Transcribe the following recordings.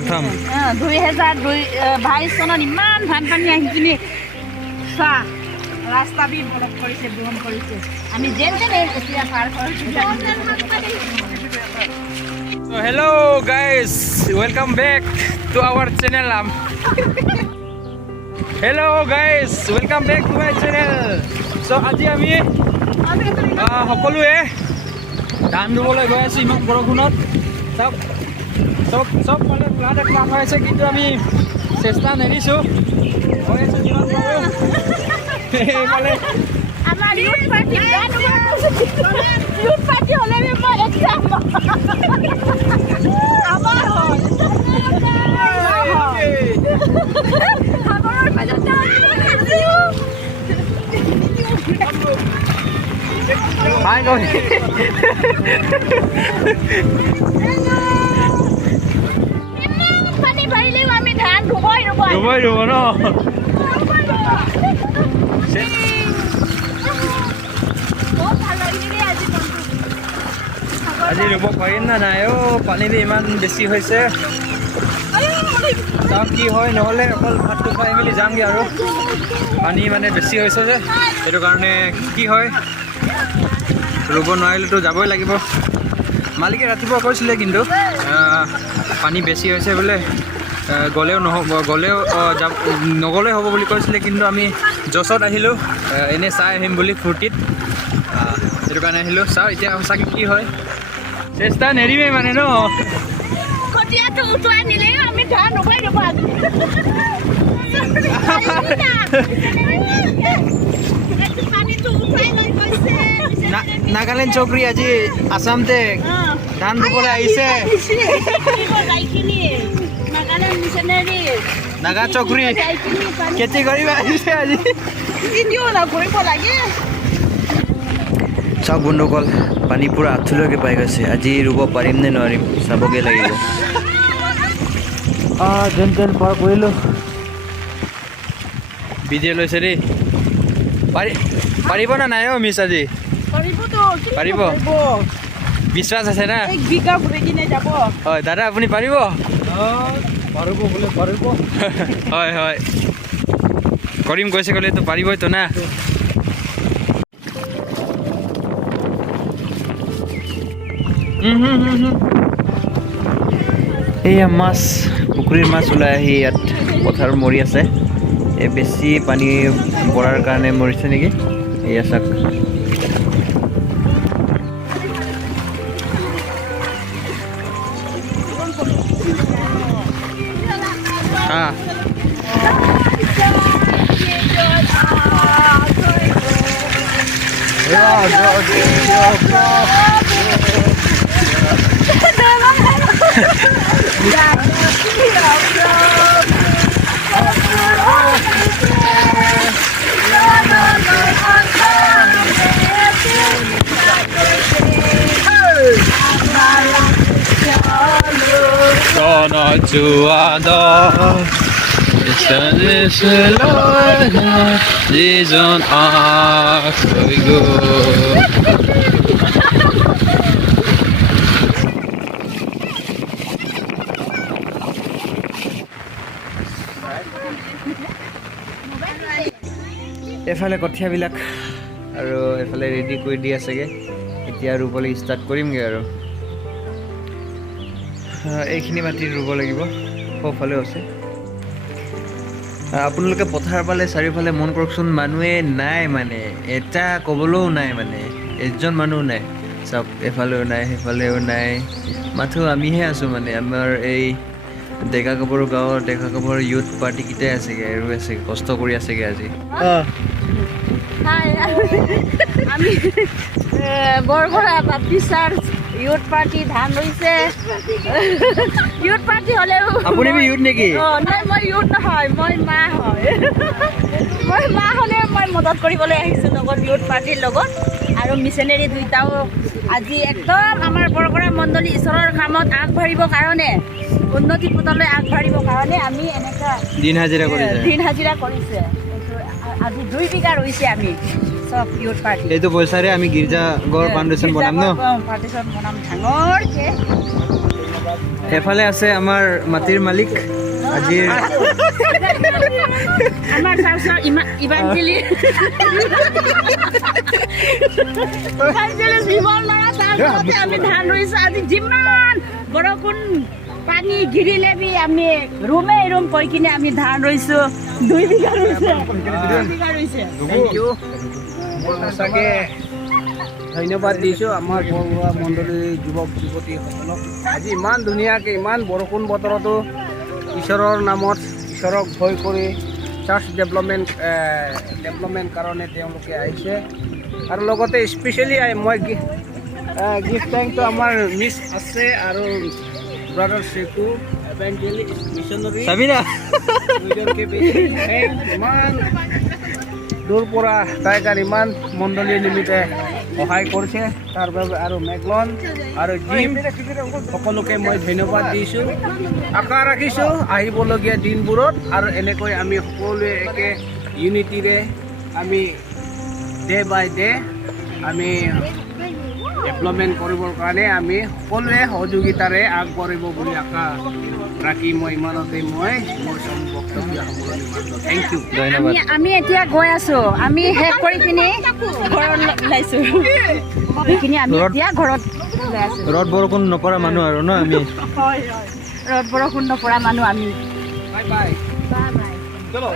প্ৰথম 2022 চনত ইমান বানপানী আহি কিনি চোৱা ৰাস্তা বি ব্লক কৰিছে বন্ধ কৰিছে আমি যেন তেন এতিয়া পাৰ কৰিছো So hello guys, welcome back to our channel. Hello guys, welcome back to my channel. So আজি আমি সকলোৱে ধান ৰুবলৈ গৈ আছো ইমান বৰষুণত চব মানে ফ্লাড কাম হৈ আছে কিন্তু আমি চেষ্টা নেৰিছো হৈ আছে যিমান পাৰোঁ এইফালে আমাৰ ইউথ পাৰ্টি হ'লে মই এক্সাম আমাৰ Hi guys. পানী পাৰিলে আমি ধান ৰুবই ন আজি ৰুব পাৰিম না নাই পানী ইমান বেছি হৈছে চাওঁ কি হয় নহ'লে অকল ভাতটো খাই মেলি যামগৈ আৰু পানী মানে বেছি হৈছে যে সেইটো কাৰণে কি হয় ৰুব নোৱাৰিলেতো যাবই লাগিব মালিকে ৰাতিপুৱা কৈছিলে কিন্তু পানী বেছি হৈছে বোলে গ'লেও নগ'লেও হ'ব বুলি কৈছিলে কিন্তু আমি জছত আহিলোঁ এনেই চাই আহিম বুলি ফূৰ্তিত সেইটো কাৰণে আহিলোঁ চাওঁ এতিয়া সঁচাকৈ কি হয় চেষ্টা নেৰিমেই মানে ন কঠীয়াটো উঠোৱাই নিলে আমি ধান ৰুবই ৰুবা নাগালেণ্ড চকৰী আজি আসামতে ধান ৰুবলৈ আহিছে নাগা চকৰী খেতি কৰিব আহিছে আজি চাওক বন্ধুসকল পানী পূৰা আঁঠুলৈকে পাই গৈছে আজি ৰুব পাৰিম নে নোৱাৰিম চাবগৈ লাগিব যেন তেন পাৰ কৰিলোঁ বিজে লৈছে দেই পাৰিব না নাই মিছ আজি পাৰিব বিশ্বাস আছে না হয় দাদা আপুনি পাৰিব হয় হয় কৰিম কৈছে ক'লেতো পাৰিবইতো না এয়া মাছ পুখুৰীৰ মাছ ওলাই আহি ইয়াত পথাৰত মৰি আছে এই বেছি পানী পৰাৰ কাৰণে মৰিছে নেকি এয়া চাওক Sono chuado Dizon Akhoigo এফালে কঠিয়াবিলাক আৰু এফালে ৰেডি কৰি দি আছেগৈ এতিয়া ৰুবলৈ ষ্টাৰ্ট কৰিমগৈ আৰু এইখিনি মাটি ৰুব লাগিব সৌফালেও আছে আপোনালোকে পথাৰ পালে চাৰিওফালে মন কৰকচোন মানুহে নাই মানে এটা ক'বলৈও নাই মানে এজন মানুহ নাই চাওক এফালেও নাই সেইফালেও নাই মাথো আমিহে আছোঁ মানে আমাৰ এই ডেকাগাভৰু গাঁৱৰ ডেকাগাভৰু ইউথ পাৰ্টিকেইটাই আছেগৈ আৰু আছেগৈ কষ্ট কৰি আছেগৈ আজি আমি Borbora Bapti search youth party ধান লৈছে ইউথ পাৰ্টি হ'লেও আপুনি ইউথ নেকি নাই মই ইউথ নহয় মই মা হয় মই মা হ'লে মই মদত কৰিবলৈ আহিছোঁ লগত ইউথ পাৰ্টিৰ লগত আৰু মিছনেৰী দুইটাও আজি একদম আমাৰ বৰবৰা মণ্ডলী ঈশ্বৰৰ কামত আগবাঢ়িবৰ কাৰণে উন্নতি পথলৈ আগবাঢ়িবৰ কাৰণে আমি এনেকুৱা দিন হাজিৰা কৰিছে আজি 2 বিঘা ৰুইছে আমি সব ইউথ পাৰ্টি এইটো পইচাৰে আমি গীৰ্জা ঘৰ ফাউণ্ডেশ্যন বনাম ন ফাউণ্ডেশ্যন বনাম ডাঙৰকে এফালে আছে আমাৰ মাটিৰ মালিক আজিৰ আমাৰ চাউচৰ ইভাঞ্জেলি জীৱন ল'ৰা তাৰপিছতে আমি ধান ৰুইছোঁ আজি যিমান বৰষুণ পানী ঘিৰিলে বি আমি ৰুম কৈ কিনে আমি ধান ৰুইছোঁ 2 বিঘা ৰুইছে থেংক ইউ মই সঁচাকৈ ধন্যবাদ দিছোঁ আমাৰ বৰুৱা মণ্ডলীৰ যুৱক যুৱতীসকলক আজি ইমান ধুনীয়াকৈ ইমান বৰষুণ বতৰতো ঈশ্বৰৰ নামত ঈশ্বৰক ভয় কৰি চাৰ্চ ডেভেলপমেণ্ট কাৰণে তেওঁলোকে আহিছে আৰু লগতে স্পেচিয়েলি মই গিফ্ট থেংকটো আমাৰ মিছ আছে আৰু ব্ৰাদাৰ চেকু এভেঞ্জেলি মিছনাৰী চাবিনা ইমান দূৰ পৰা তাইক আৰু ইমান মণ্ডলীৰ নিমিত্তে সহায় কৰিছে তাৰ বাবে আৰু মেগলন আৰু জিম সকলোকে মই ধন্যবাদ দিছোঁ আশা ৰাখিছোঁ আহিবলগীয়া দিনবোৰত আৰু এনেকৈ আমি সকলোৱে একে ইউনিটিৰে আমি ডে বাই ডে আমি ডেভেলপমেণ্ট কৰিবৰ কাৰণে আমি সকলোৱে সহযোগিতাৰে আগবাঢ়িব বুলি আশা ৰাখি মই ইমানতে মই মোৰ বক্তব্য সামৰণি মাৰিলোঁ থেংক ইউ ধন্যবাদ আমি এতিয়া গৈ আছোঁ আমি শেষ কৰি কিনে ঘৰত ওলাইছোঁ সেইখিনি আমি এতিয়া ঘৰত ওলাই আছোঁ ৰ'দ বৰষুণ নপৰা মানুহ আৰু ন আমি ৰ'দ বৰষুণ নপৰা মানুহ আমি বাই বাই চলো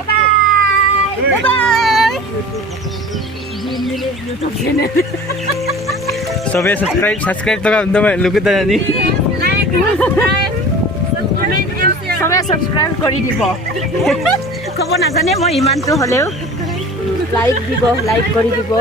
চবে ছাবস্ক্ৰাইব থকা লুকুতা জানি চবে ছাবস্ক্ৰাইব কৰি দিব ক'ব নাজানে মই ইমানটো হ'লেও লাইক কৰি দিব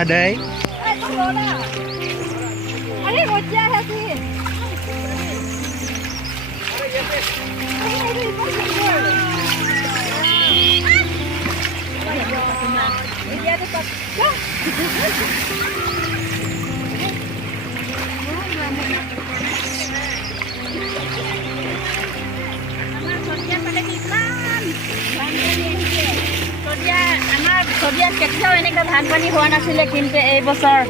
আদাই अरे वो क्या है फिर আমাৰ কেতিয়াও এনেকুৱা ধান পানী হোৱা নাছিলে কিন্তু এই বছৰ